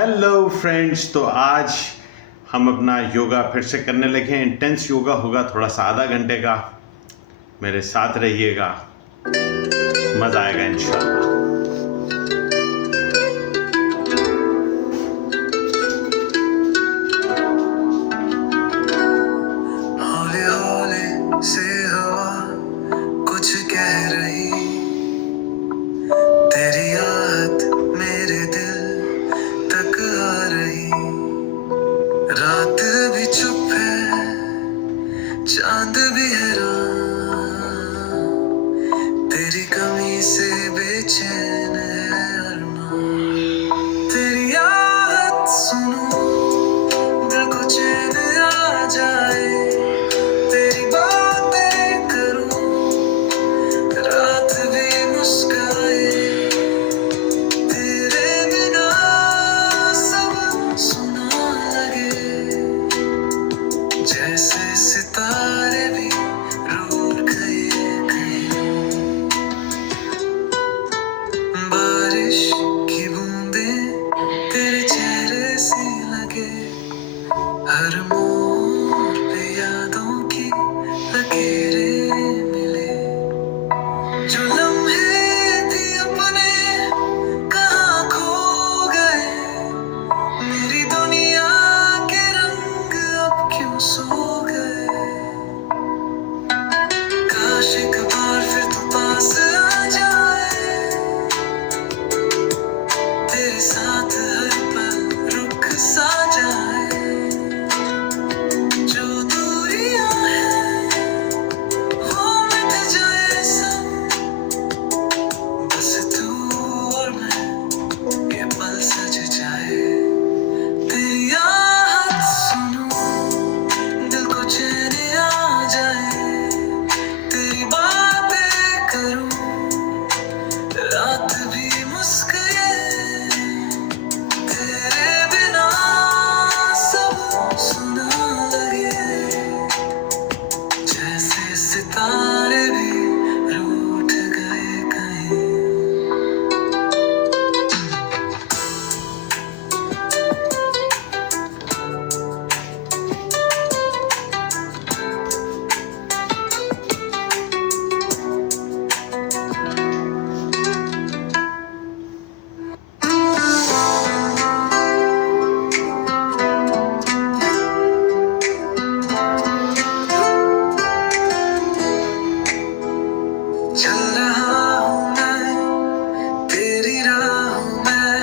Hello friends. तो आज हम अपना योगा फिर से करने लगे हैं। इंटेंस योगा होगा, थोड़ा सा आधा घंटे का। मेरे साथ रहिएगा, मज़ा आएगा इंशाल्लाह। हौले हौले से हवा कुछ कह रही, तेरी याद मेरे दिल तक आ रही। रात भी चुप है, चांद भी हैरान, तेरी कमी से बेचैन है अरमान। तेरी याद सुनूं, दिल को चैन आ जाए, तेरी बातें करूं, रात भी मुस्काए। तेरे बिना सब सुना लगे, जैसे सितारे भी रूठ गए कहीं। बारिश की बूंदें तेरे चेहरे से लगे, हर मोड़ पे यादों की लकीरें मिले। जो लम्हे थे अपने कहाँ खो गए, मेरी दुनिया के रंग अब क्यों सो गए। काश एक बार फिर तू पास आ जाए, तेरे साथ हर पल रुक सा जाए। जो दूरियां हैं वो मिट जाए सब, बस तू और मैं ये पल सज जाए। तेरी याद सुनूं, दिल को चैन आ जाए, तेरी बातें करूं, रात भी मुस्कुराए। तेरे बिना सब सुना लगे, जैसे सितारे भी रूठ गए कहीं। चल रहा हूँ मैं तेरी राहों में,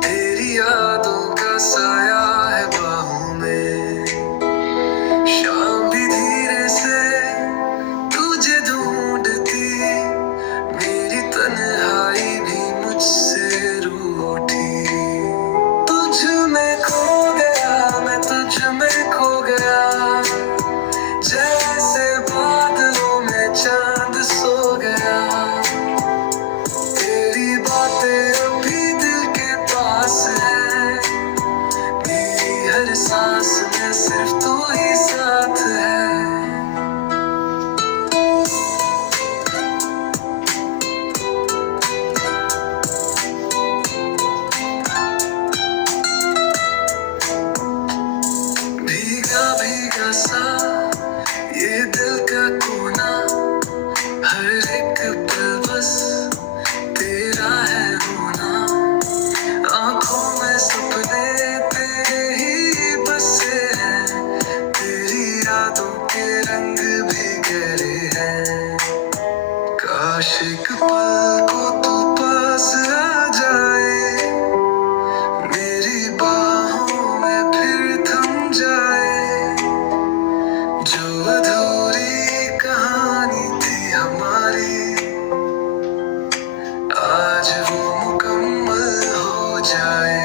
तेरी यादों का साया है बाहों में। शाम भी धीरे से तुझे ढूंढती, मेरी तन्हाई भी मुझसे रूठी। तुझ में खो गया मैं, तुझ में खो गया, जैसे बादलों में चांद सो गया। तेरी बातें अभी दिल के पास है, मेरी हर सांस में सिर्फ तू ही साथ है। भीगा भीगा सा ये दिल का कोना, हर एक पल बस तेरा है होना। आंखों में सपने तेरे ही बसे हैं, तेरी यादों के रंग भी गहरे हैं। काश एक पल को तू पास आ जाए, मेरी बाहों में फिर थम जाए। जो अधूरी कहानी थी हमारी, आज वो मुकम्मल हो जाए।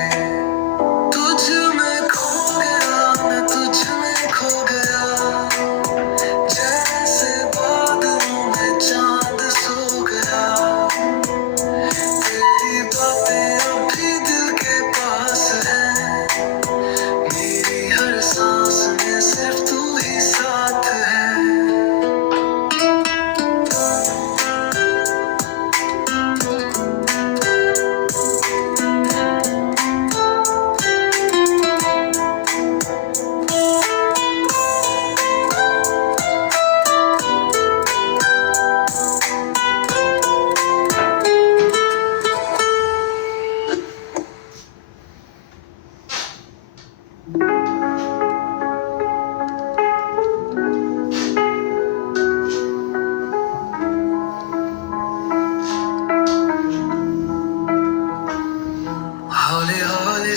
तुझ में खो गया मैं, तुझ में खो गया, जैसे बादलों में चांद सो गया। तेरी बातें अभी दिल के पास हैं, मेरी हर सांस में सिर्फ तू ही साथ है।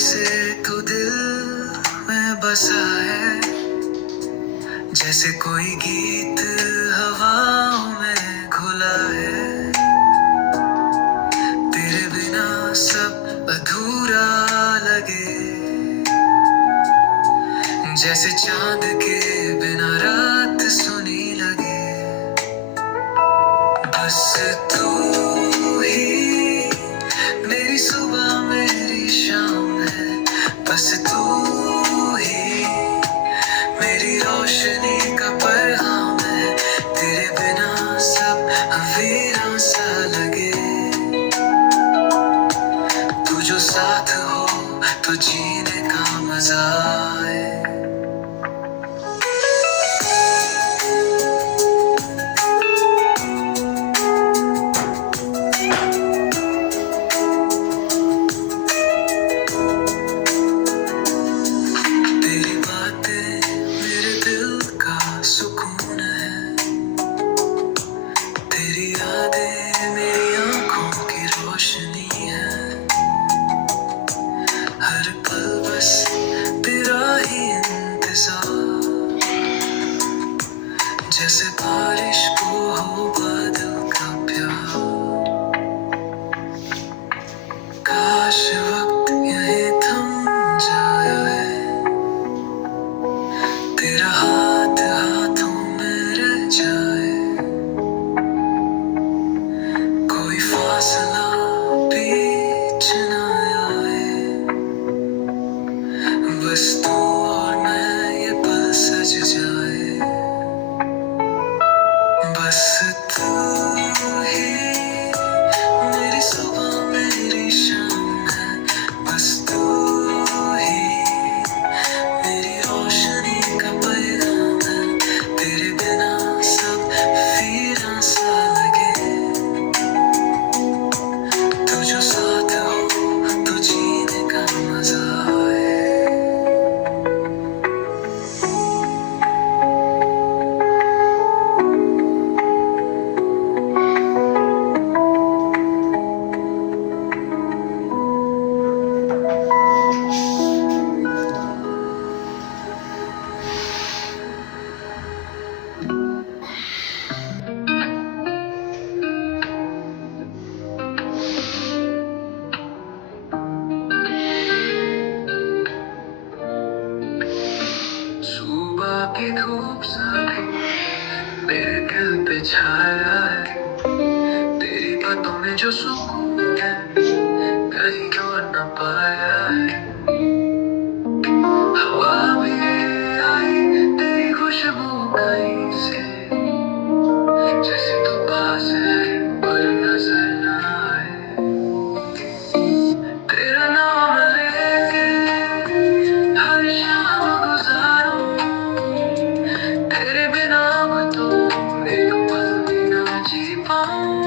से तू दिल में बसा है, जैसे कोई गीत हवाओं में घुला है। तेरे बिना सब अधूरा लगे, जैसे चांद के बिना रात सुनी लगे। बस तू ही मेरी सुबह मेरी शाम है, बस तू ही मेरी रोशनी का पैगाम है। तेरे बिना सब वीरान सा लगे, तू जो साथ हो तो जीने का मजा आए। तेरी बातें मेरे दिल का सुकून है, तेरी यादें मेरी आंखों की रोशनी है। हर पल बस तेरा ही इंतजार, जैसे बारिश को हो बादल का प्यार। काश वक्त यहीं थम जाए, तेरा हाथ हाथों में रह जाए। कोई फासला बीच न आए, बस तू और मैं ये पल सज जाए। बस तू ही मेरी सुबह मेरी शाम है, बस तू ही मेरी रोशनी का पैगाम है। तेरे बिना सब वीरान सा लगे, तू जो साथ हो तो जीने का मजा आए। सुबह की धूप सा भी मेरे दिल पे छाया है, तेरी बातों में जो सुकून है कहीं और न पाया है। हवा भी आई तेरी खुशबू कहीं से, जैसे तू पास है पर नजर न आए। तेरा नाम लेके हर शाम गुजारूं, तेरे बिना मैं तो एक पल भी ना जी पाऊं।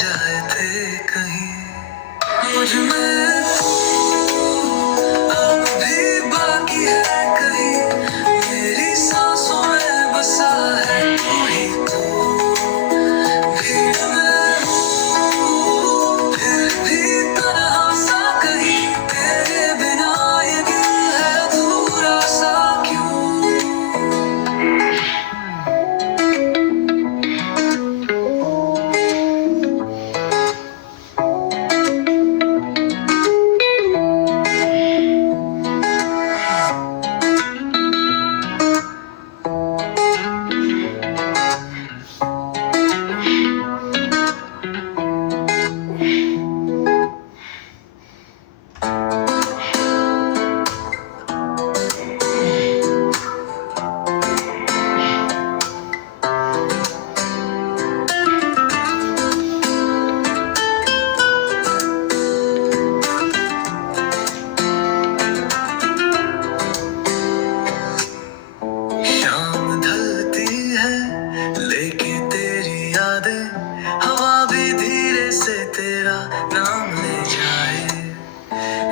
जाए थे कहीं मुझ में अब भी बाकी है कहीं मेरी सांसों में बसा है तू ही तू भीड़ में हूँ फिर भी तन्हा सा कहीं तेरे बिना ये दिल है अधूरा सा क्यों शाम ढलती है लेके तेरी यादें हवा भी धीरे से तेरा नाम ले जाए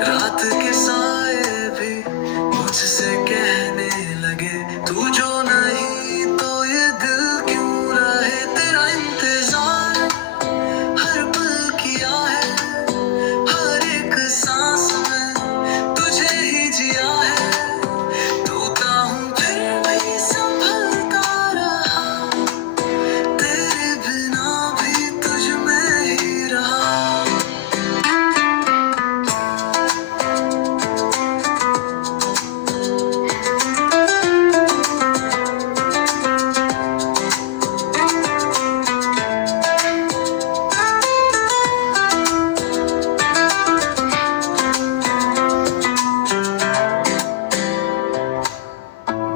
रात के साए भी मुझसे कहने लगे तू जो नहीं तो ये दिल क्यों रहे तेरा इंतजार हर पल किया है हर एक सांस में तुझे ही जिया है टूटा हूँ फिर भी संभलता रहा तेरे बिना भी तुझ में ही रहा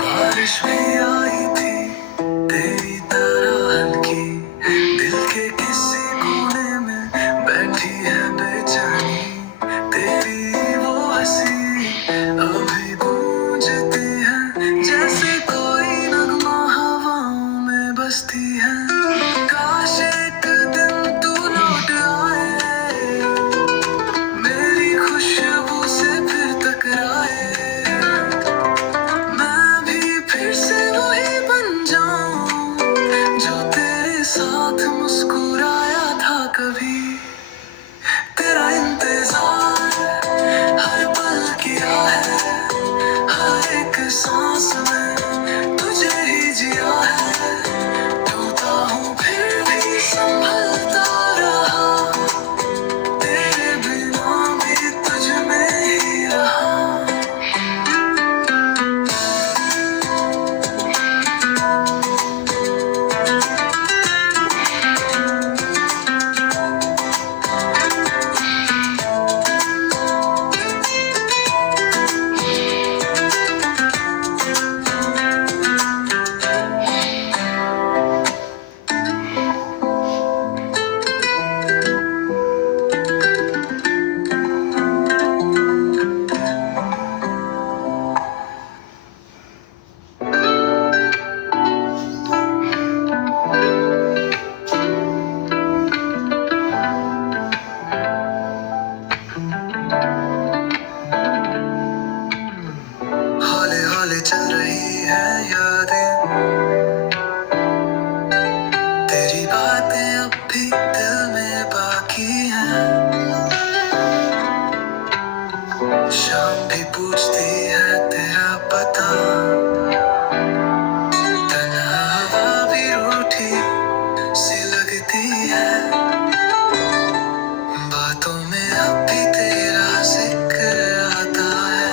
बारिश भी आई थी तेरी तरह हल्की दिल के किसी कोने में बैठी है बेचैनी तेरी वो हंसी अभी गूंजती है जैसे कोई नगमा हवाओं में बसती है काश एक दिन तू लौट आए मेरी खुशबू से फिर टकराए मैं भी फिर से वही बन जाऊं जो तेरे साथ मुस्कुराया था कभी तेरा इंतजार हर पल किया है हर एक सांस में तुझे ही जिया है टूटा हूँ फिर भी संभलता रहा तेरे बिना भी तुझ में ही रहा हौले हौले चल रही है यादें तेरी बातें अब भी दिल में बाकी हैं शाम भी पूछती है तेरा पता तन्हा हवा भी रूठी सी लगती है बातों में अब भी तेरा जिक्र आता है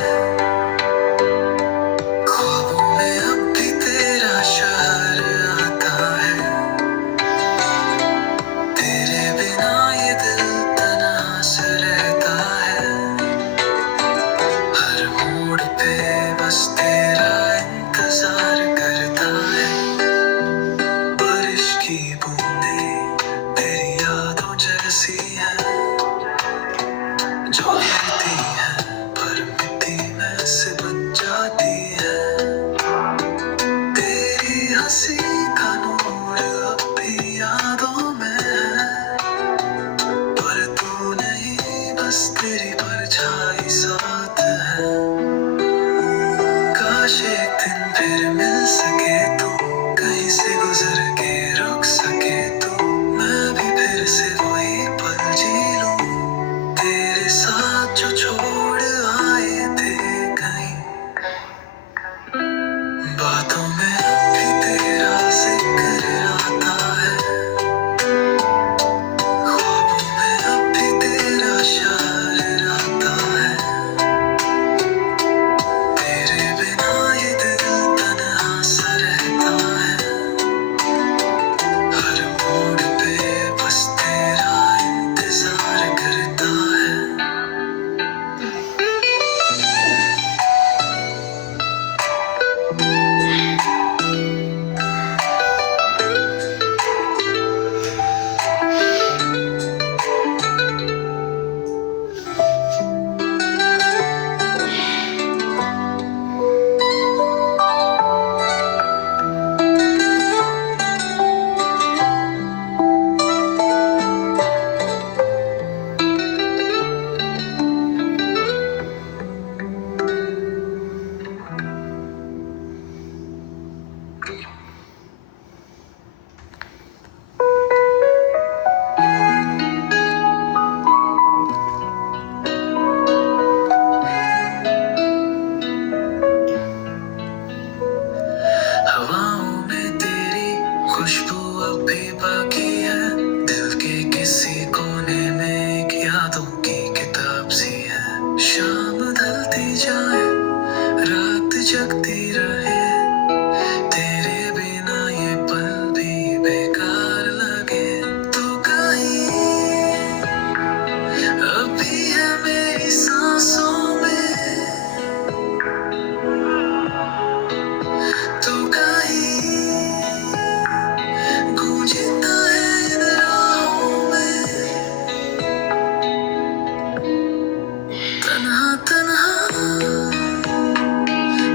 ख्वाबों में अब भी तेरा शहर आता है बाकी है, दिल के किसी कोने में एक यादों की किताब सी है। शाम ढलती जाए, रात जगती रहे, तेरे बिना ये पल भी बेकार लगे। तू कहीं अभी है मेरी सांसों में, तू कहीं गूंजता है इन राहों में। तन्हा तन्हा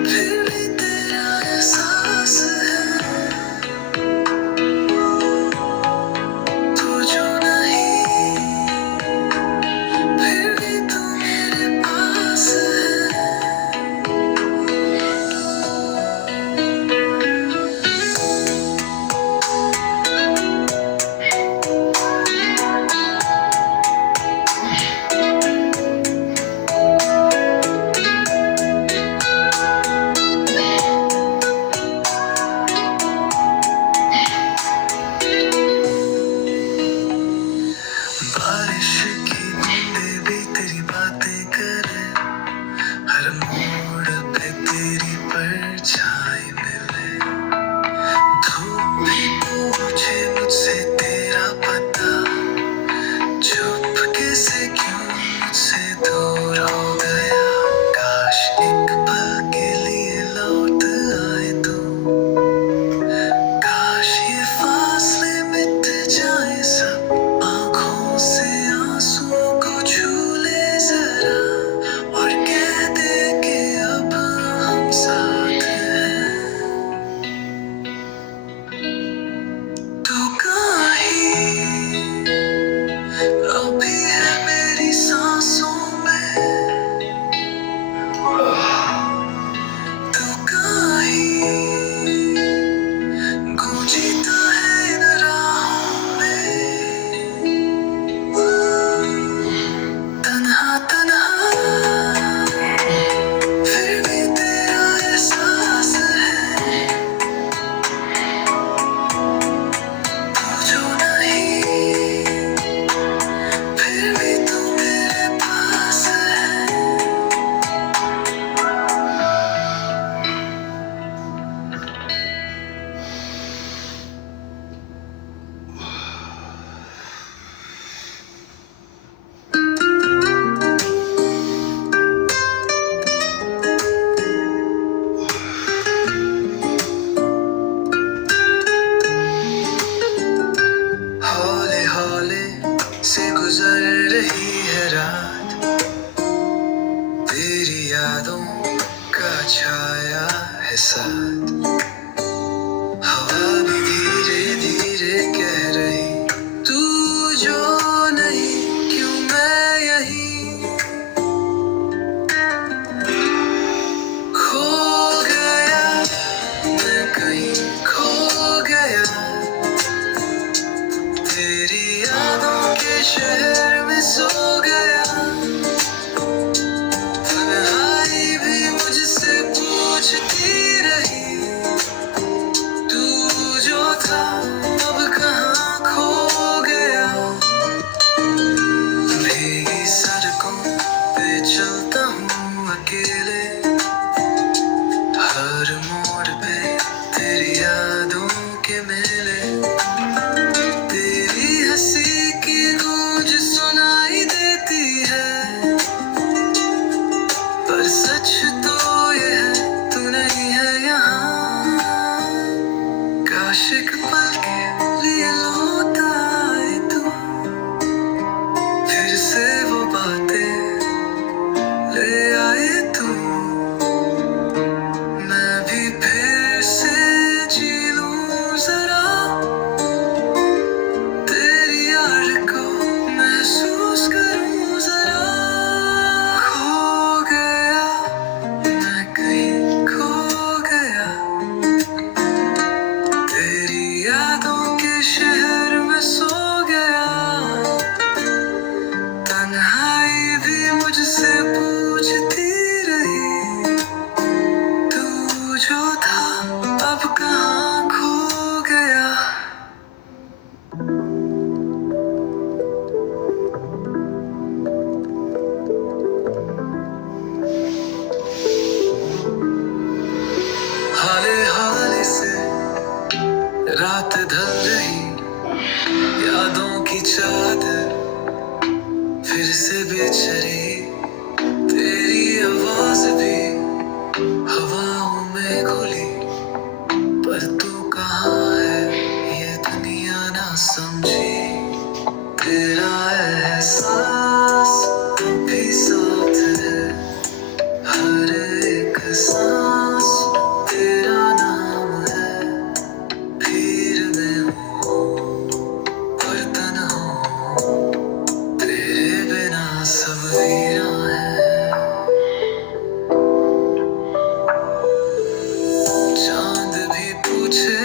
फिर भी तेरा एहसास है, तू जो नहीं फिर भी तू मेरे पास है। बारिश की बूंदें भी तेरी बातें करे, हर मोड़ पे तेरी परछाई मिले। धूप भी पूछे मुझसे तेरा पता, चुपके से क्यों मुझसे दूर हो गया। काश एक पल के लिए लौट आए तू, काश ये फासले मिट जाए सब, आंखों से आंसुओं को छू ले जरा, और कह दे कि अब हम साथ हैं। तू कहीं अभी है मेरी सांसों में, तू कहीं गूंजता है इन राहों में। तन्हा तन्हा फिर भी तेरा एहसास है, तू जो नहीं फिर भी तू मेरे पास है। हौले हौले से गुजर रही है रात, तेरी यादों का छाया है साथ। हवा भी धीरे धीरे कह रही, तू जो नहीं क्यों मैं यहीं। खो गया मैं कहीं, खो गया तेरी यादों के शहर में सो गया। तन्हाई भी मुझसे पूछती रही, तू जो था अब कहाँ खो गया। भीगी सड़कों पे चलता हूँ अकेले, हर मोड़ पे तेरी यादों के मेले। तेरी हंसी की गूंज सुनाई देती बिछड़ी तेरी आवाज भी हवाओं में घुली, पर तू कहाँ है ये दुनिया ना समझी। तेरा एहसास भी साथ है, हर एक सांस तेरा नाम है। फिर मैं हूँ पर तन्हा हूँ, तेरे बिना सब वीरान है। चांद भी पूछे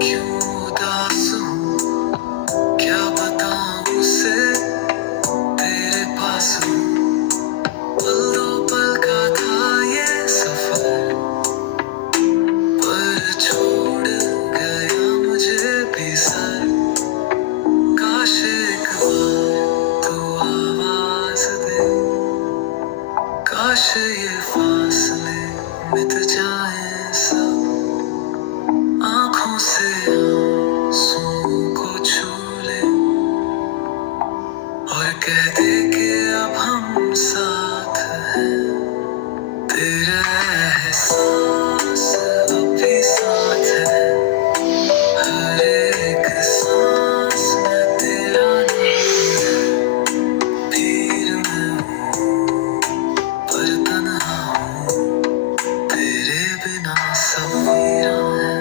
क्यों उदास हूँ, क्या बताऊँ उसे तेरे पास हूँ। पल दो पल का था ये सफर, पर छोड़ गया मुझे भी सर। काश एक बार तू आवाज दे, काश ये फासले मिट जाए सब। आँखों से आंसुओं को छू ले और कह दे कि अब हम साथ हैं। तेरा एहसास अब भी साथ है, हर एक सांस में तेरा नाम है। फिर मैं हूँ पर तन्हा हूँ, तेरे बिना सब वीरान है।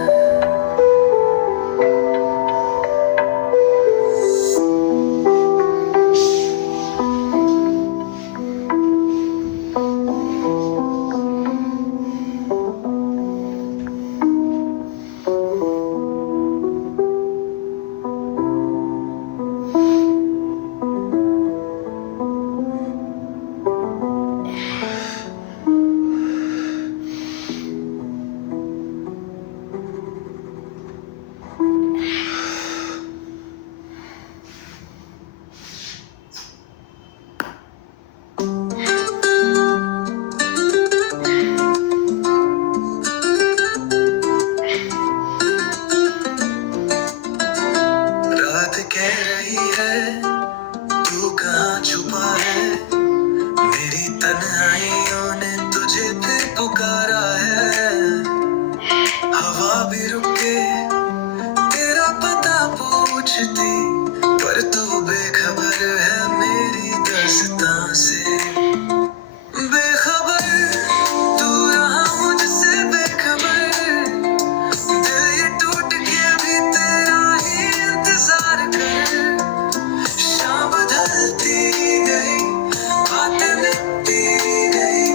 रात कह रही है तू कहाँ छुपा है, मेरी तन्हाइयों ने तुझे फिर पुकारा है। हवा भी रुके तेरा पता पूछती, पर तू बेखबर है मेरी दास्तां से। बेखबर तू रहा मुझसे बेखबर, दिल ये टूट के भी तेरा ही इंतजार कर। शाम ढलती गई, बातें मिटती गई,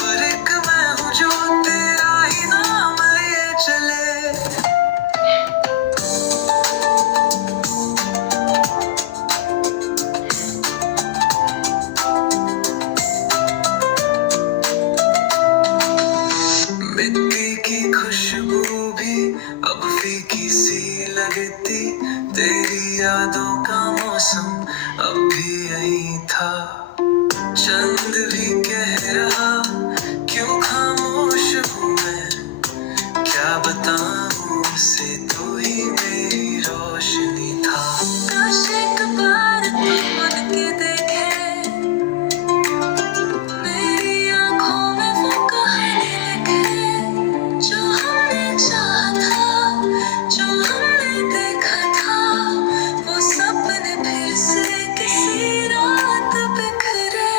पर एक मैं हूँ जो तेरा ही नाम लिए चले। मिट्टी की खुशबू भी अब फीकी सी लगती, तेरी यादों का मौसम अब भी यही था। चंद भी कह रहा क्यों खामोश हूँ मैं, क्या बताऊँ उसे तू ही मेरी रोशनी था। काश एक बार तू बन के देखे मेरी आँखों में वो कहानी लिखे, जो हमने चाहा था, जो हमने देखा था, वो सपने फिर से किसी रात बिखरे।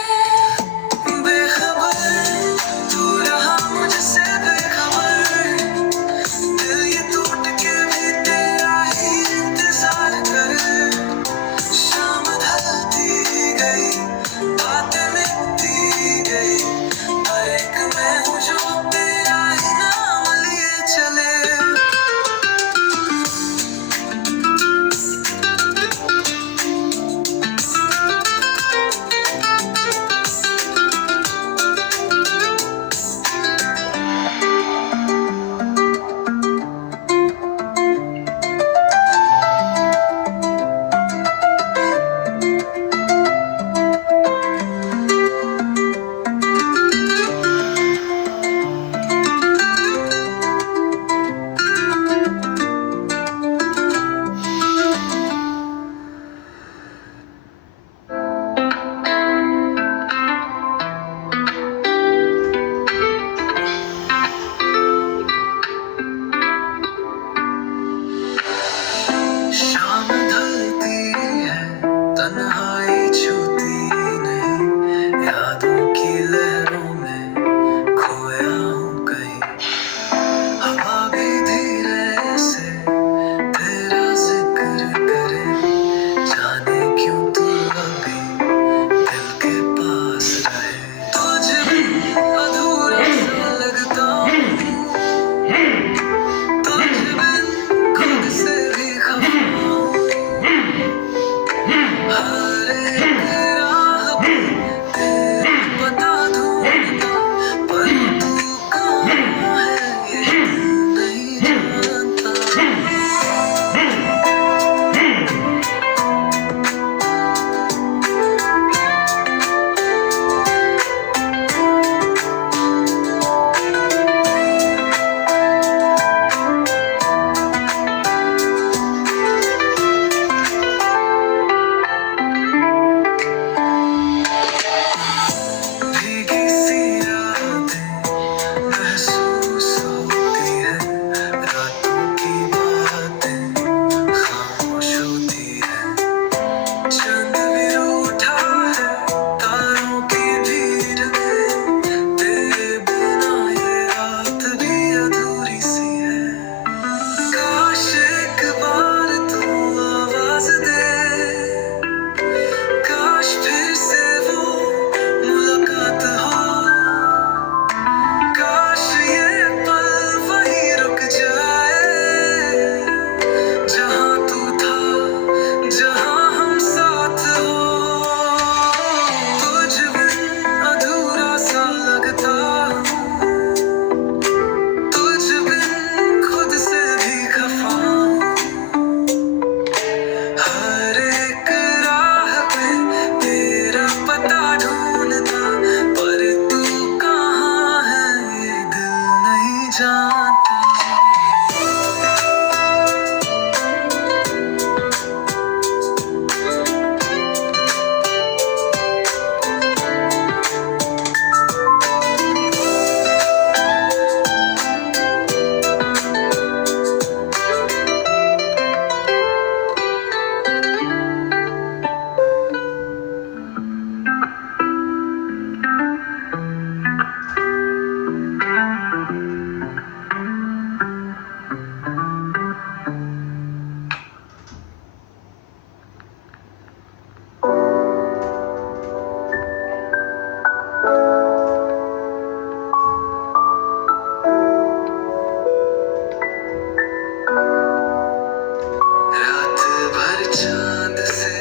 चांद से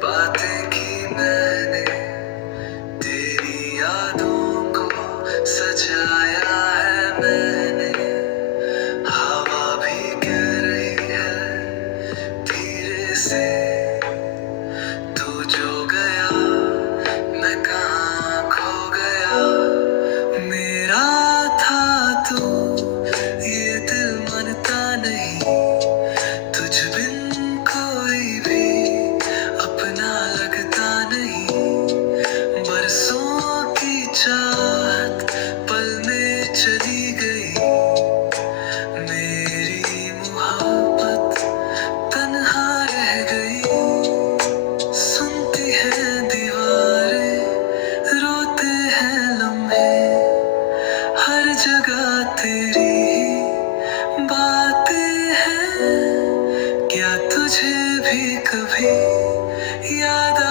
बातें की मैंने, तेरी यादों को सजाया है मैंने। हवा भी कह रही है धीरे से, तू जो गया मैं कहाँ खो गया। मेरा था तू ये दिल मानता नहीं, तुझ बिन कोई भी अपना लगता नहीं। बरसों की चाहत पल में चली गई, मेरी मोहब्बत तन्हा रह गई। सुनती है दीवारें, रोते हैं लम्हे, हर जगह तेरी ही बातें हैं। क्या तुझे भी कभी याद